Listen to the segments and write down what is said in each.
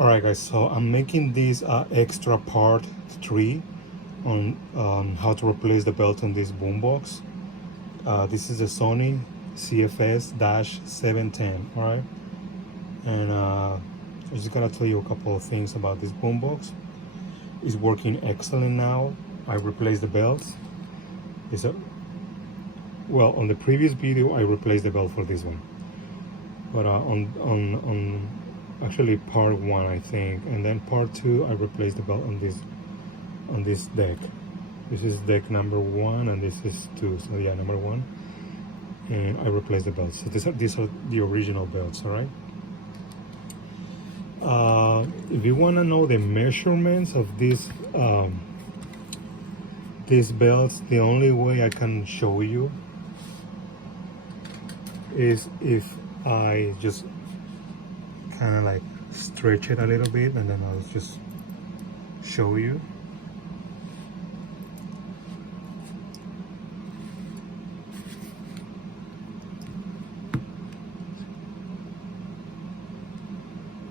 Alright guys, so I'm making this extra part 3 on how to replace the belt on this boombox. This is a Sony CFS-710, alright? And I'm just gonna tell you a couple of things about this boombox. It's working excellent now. I replaced the belts. Well, on the previous video I replaced the belt for this one, but on actually part 1 I think, and then part 2 I replaced the belt on this deck. This is deck number 1 and this is 2, so yeah, number 1, and I replaced the belts. So these are the original belts, all right? If you want to know the measurements of these belts, the only way I can show you is if I just kind of like stretch it a little bit, and then I'll just show you.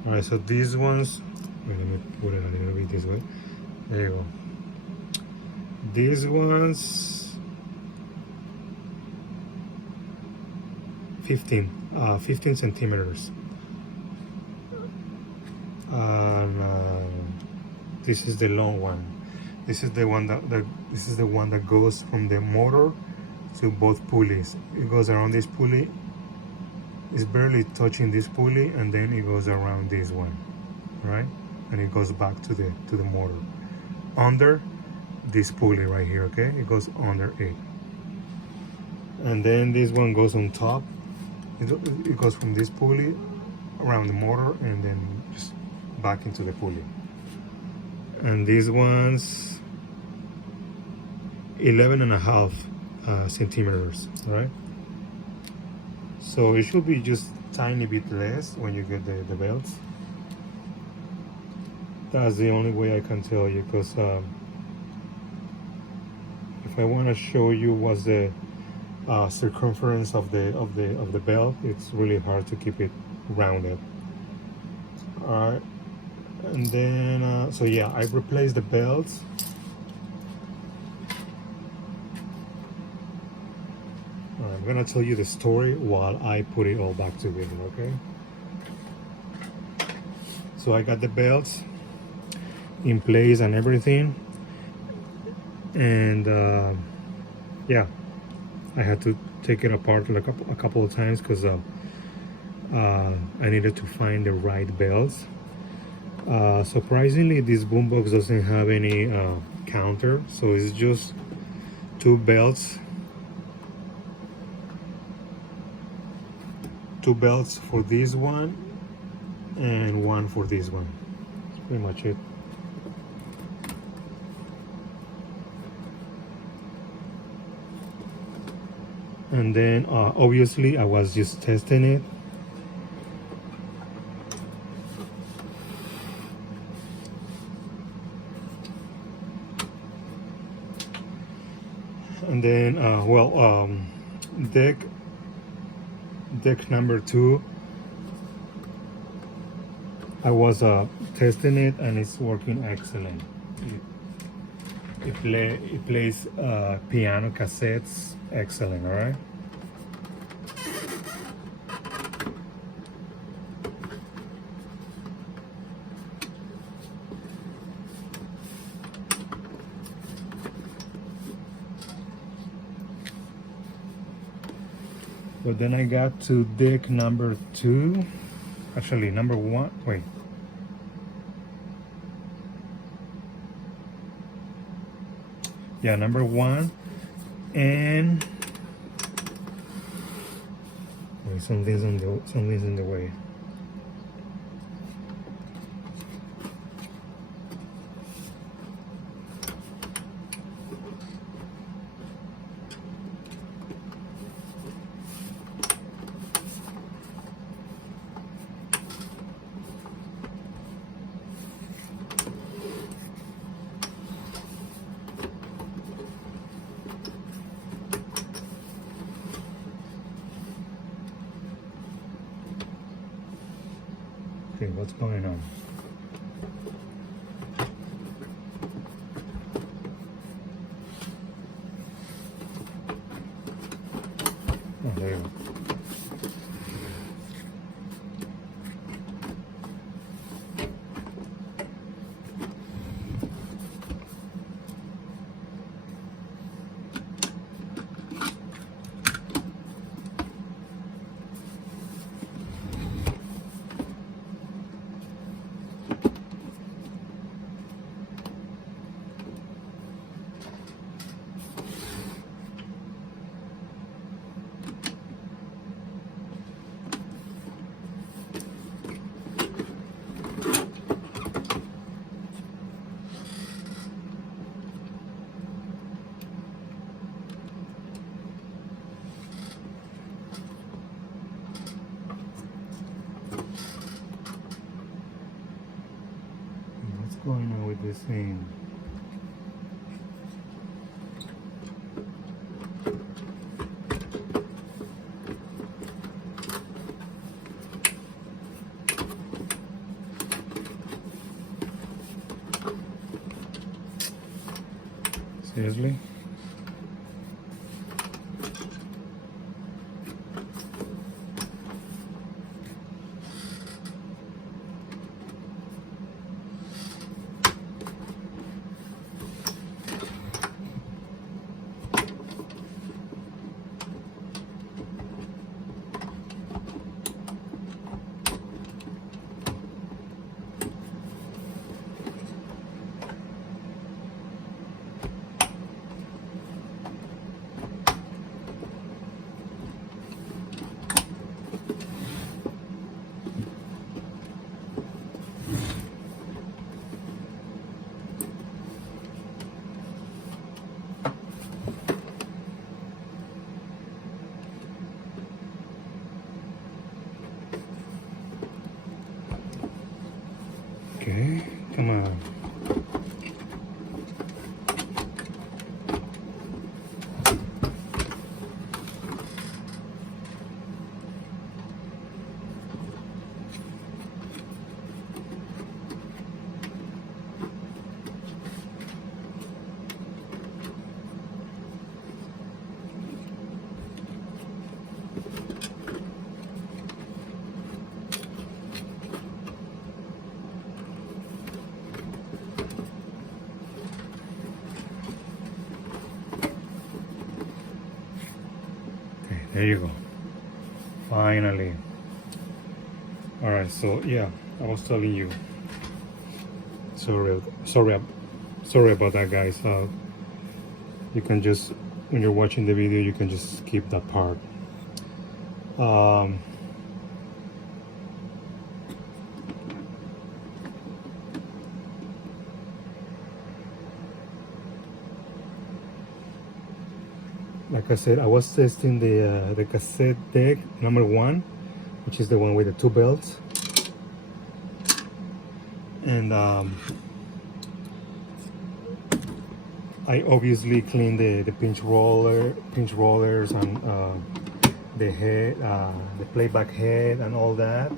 All right, so these ones, let me put it a little bit this way. There you go. These ones 15 centimeters. This is the long one. This is the one that goes from the motor to both pulleys. It goes around this pulley. It's barely touching this pulley, and then it goes around this one, right? And it goes back to the motor under this pulley right here. Okay, it goes under it, and then this one goes on top. It goes from this pulley around the motor and then just back into the pulley. And these ones 11.5 centimeters, right? So it should be just tiny bit less when you get the belts. That's the only way I can tell you, because if I want to show you what's the circumference of the belt, it's really hard to keep it rounded. All right, and then so yeah, I replaced the belts. I'm gonna tell you the story while I put it all back together, okay? So I got the belts in place and everything, and yeah, I had to take it apart like a couple of times because I needed to find the right belts. Surprisingly, this boombox doesn't have any counter, so it's just 2 belts. 2 belts for this one and 1 for this one. That's pretty much it. And then obviously I was just testing it. And then deck number 2, I was testing it and it's working excellent. It plays piano cassettes excellent, all right? But then I got to deck number 2, actually number 1, wait. Yeah, number 1, and wait, something's in the way. Okay, what's going on? Oh, there you go. What's going on with this thing? Seriously? Okay, come on. Okay, there you go. Finally. All right, so yeah, I was telling you. Sorry about that, guys. You can just, when you're watching the video, you can just skip that part. Like I said, I was testing the cassette deck number 1, which is the one with the 2 belts, and I obviously cleaned the pinch rollers and the head, the playback head, and all that,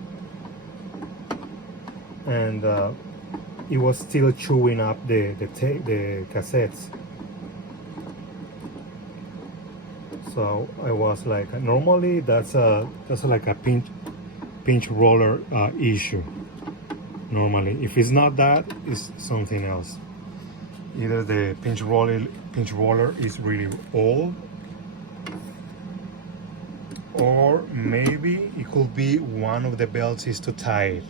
and it was still chewing up the cassettes. So I was like, normally that's like a pinch roller issue. Normally, if it's not that, it's something else. Either the pinch roller is really old, or maybe it could be one of the belts is too tight.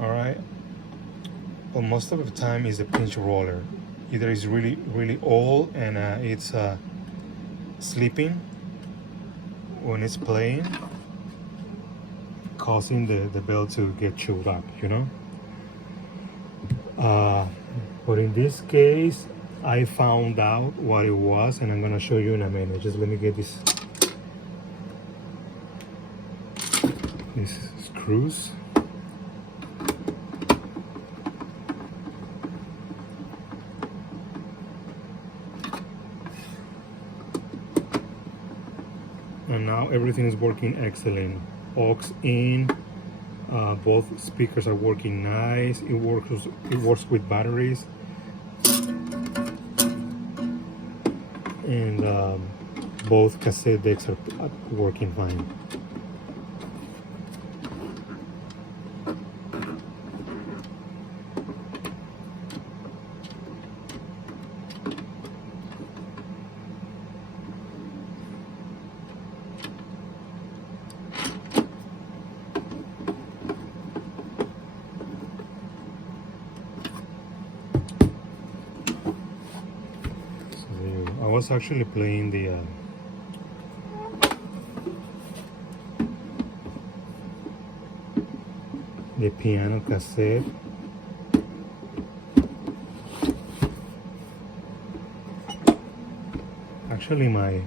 All right, but most of the time is the pinch roller. Either it's really old and it's sleeping when it's playing, causing the belt to get chewed up, you know. But in this case, I found out what it was, and I'm gonna show you in a minute. Just let me get these screws. And now everything is working excellent. Aux in, Both speakers are working nice. It works with batteries, and both cassette decks are working fine. I was actually playing the piano cassette. Actually, my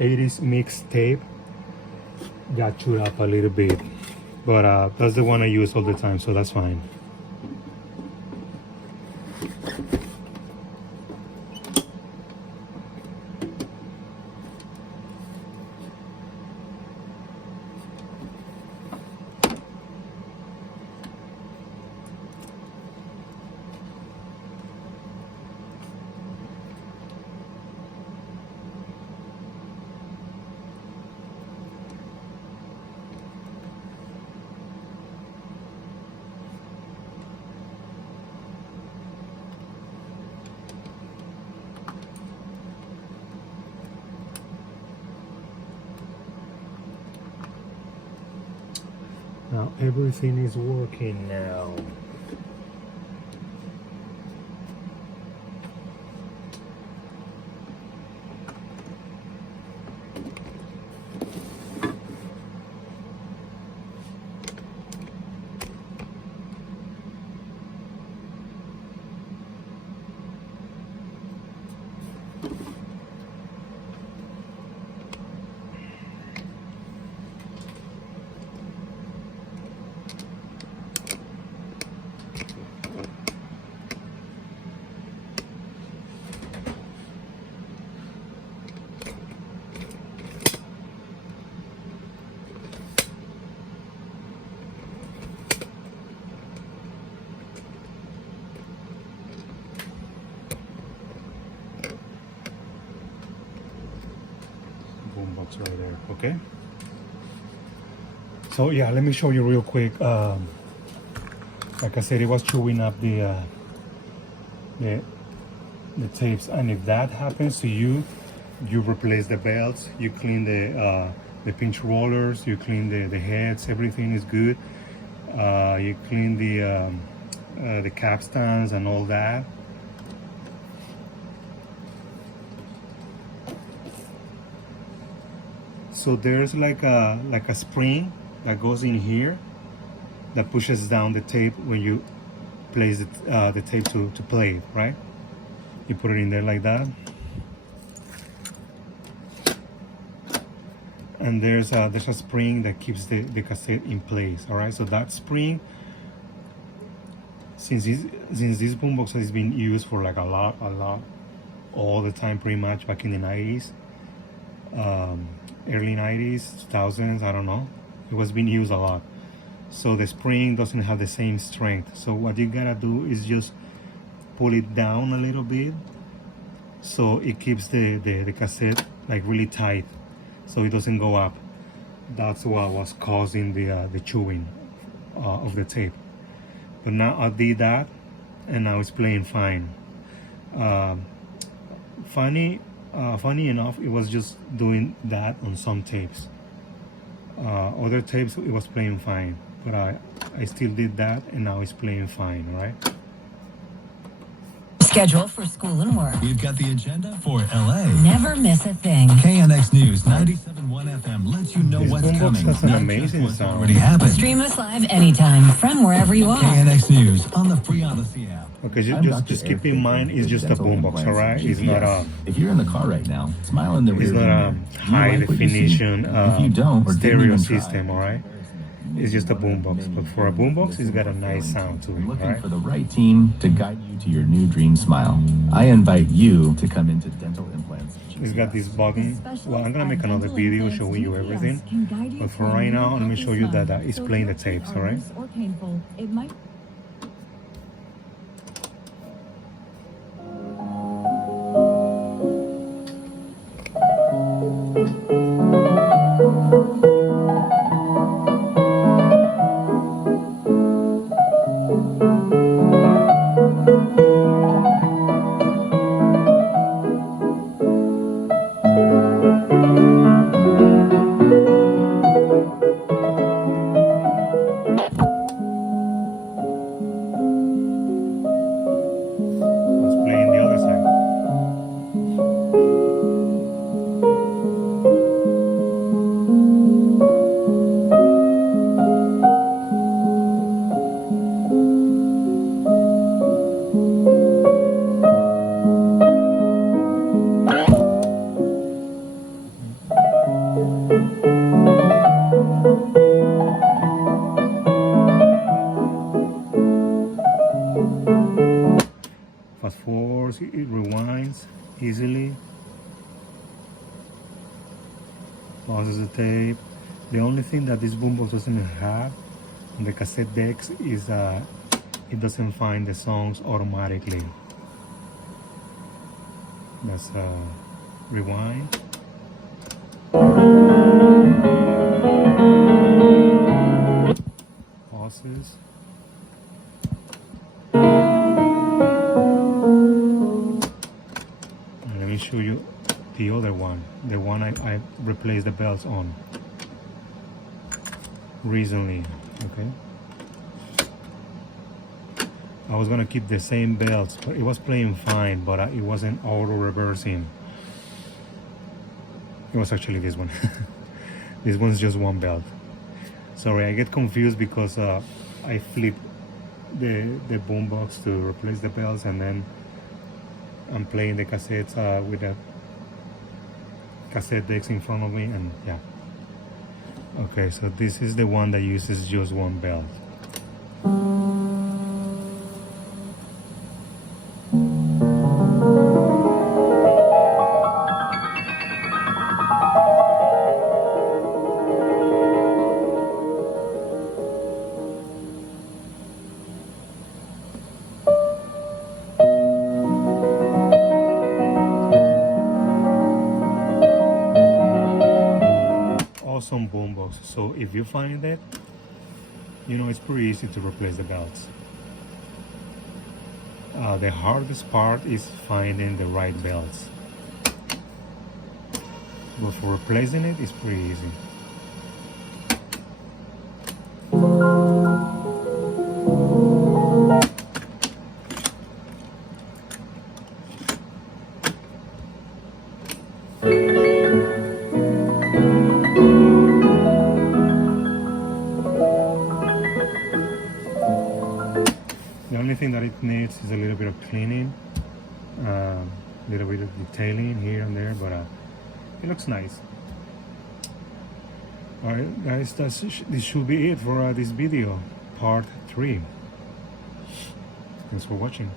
80s mixtape got chewed up a little bit, but that's the one I use all the time, so that's fine. Now everything is working now. Boombox right there. Okay, so yeah, let me show you real quick. Like I said, it was chewing up the tapes, and if that happens to you, you replace the belts, you clean the pinch rollers, you clean the heads, everything is good. You clean the capstans and all that. So there's like a spring that goes in here that pushes down the tape when you place the tape to play it, right? You put it in there like that. And there's a spring that keeps the cassette in place, all right? So that spring, since this boombox has been used for like a lot, all the time pretty much back in the 90s, early 90s, 2000s, I don't know. It was being used a lot. So the spring doesn't have the same strength. So what you gotta do is just pull it down a little bit so it keeps the cassette like really tight so it doesn't go up. That's what was causing the chewing of the tape. But now I did that and now it's playing fine. Funny enough, it was just doing that on some tapes. Other tapes it was playing fine, but I still did that and now it's playing fine, right? Schedule for school and work. We've got the agenda for LA. Never miss a thing. KNX News 97.1 FM lets you know This what's boombox coming. has an not amazing just what's sound. already happened. Stream us live anytime from wherever you are. KNX News on the free Odyssey app. Okay, just keep in mind it's just a boombox, all right? It's not a If you're in the car right now, smile in the it's rearview not mirror. a high definition If you don't, or didn't stereo even try, system, all right? It's just a boombox, but for a boombox, it's got a nice sound to it, I'm all looking right? for the right team to guide you to your new dream smile. I invite you to come into Dental Implants. It's got this button. Well, I'm gonna make another video showing you everything, but for right now, let me show you that it's playing the tapes. All right. Let's play in the other side. Fast forwards, it rewinds easily. Pauses the tape. The only thing that this boombox doesn't have on the cassette decks is it doesn't find the songs automatically. That's rewind. Pauses. Let me show you the other one, the one I replaced the bells on recently. Okay, I was gonna keep the same bells, but it was playing fine, but it wasn't auto reversing. It was actually this one. This one's just one belt. Sorry, I get confused because I flip the boombox to replace the bells, and then I'm playing the cassettes with the cassette decks in front of me, and yeah. Okay, so this is the one that uses just one belt. Awesome boombox. So if you find that, you know, it's pretty easy to replace the belts. The hardest part is finding the right belts, but for replacing it, it's pretty easy. The only thing that it needs is a little bit of cleaning, a little bit of detailing here and there, but it looks nice. Alright guys, this should be it for this video, part 3. Thanks for watching.